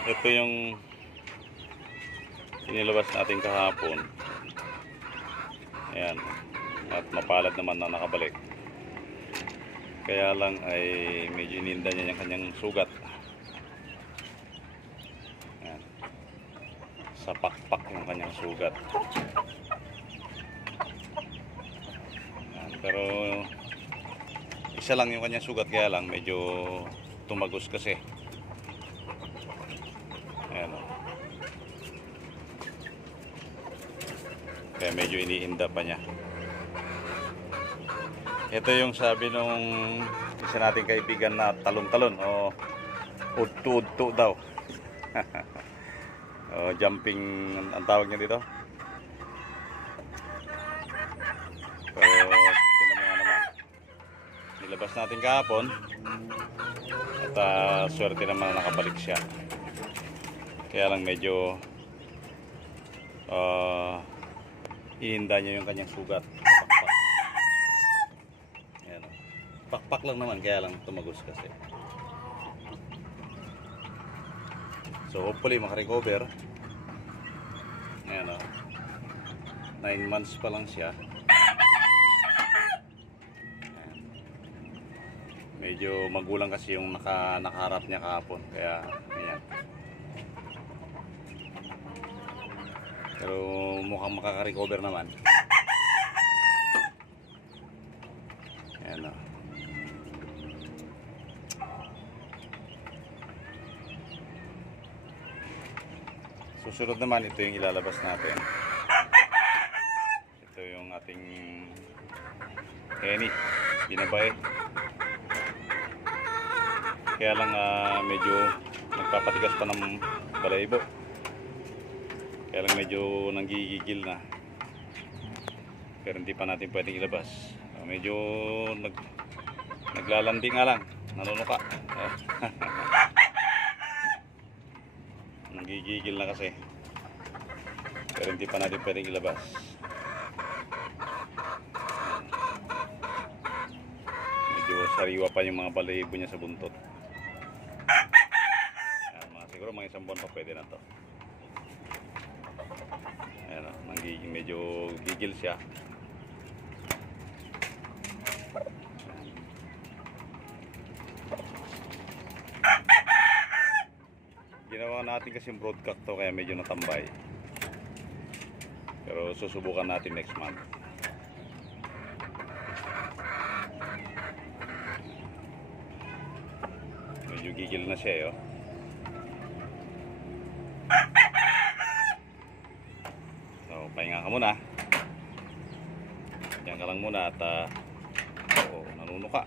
Ito yung inilabas natin kahapon. Ayan. At mapalad naman na nakabalik. Kaya lang ay medyo ininda niya yung kanyang sugat. Ayan. Sa pakpak yung kanyang sugat. Ayan. Pero isa lang yung kanyang sugat, kaya lang medyo tumagos kasi. Ayan o. Kaya medyo iniinda pa niya. Ito yung sabi nung isa nating kaibigan na talon-talon o udto-udto daw. O, jumping ang tawag niya dito. Pero tingnan mo nga naman. Nilabas natin kahapon at swerte naman na nakabalik siya. Kaya lang medyo iinda niya yung kanyang sugat. Ayan, pakpak lang naman, kaya lang tumagos kasi. So hopefully makarecover. Ayan o, 9 months pa lang siya. Ayan. Medyo magulang kasi yung nakaharap niya kahapon, kaya ayan. Pero mukhang makaka-recover naman. Ayan o. Susunod naman, ito yung ilalabas natin. Ito yung ating Henny, binabae. Kaya lang medyo nagpapatigas pa ng balahibo. Kaya lang medyo nanggigigil na. Pero hindi pa natin pwedeng ilabas. Medyo naglalandi nga lang, nanunuka. Nanggigigil na kasi. Pero hindi pa natin pwedeng ilabas. Medyo sariwa pa yung mga balahibo niya sa buntot. Ayan, siguro mga isang buwan pa pwede na to. Ayan o, medyo gigil siya. Ginawa natin kasi broadcast to, kaya medyo natambay. Pero susubukan natin next month. Medyo gigil na siya, oh. So, pahinga ka muna. Diyan ka lang muna at nanunuka.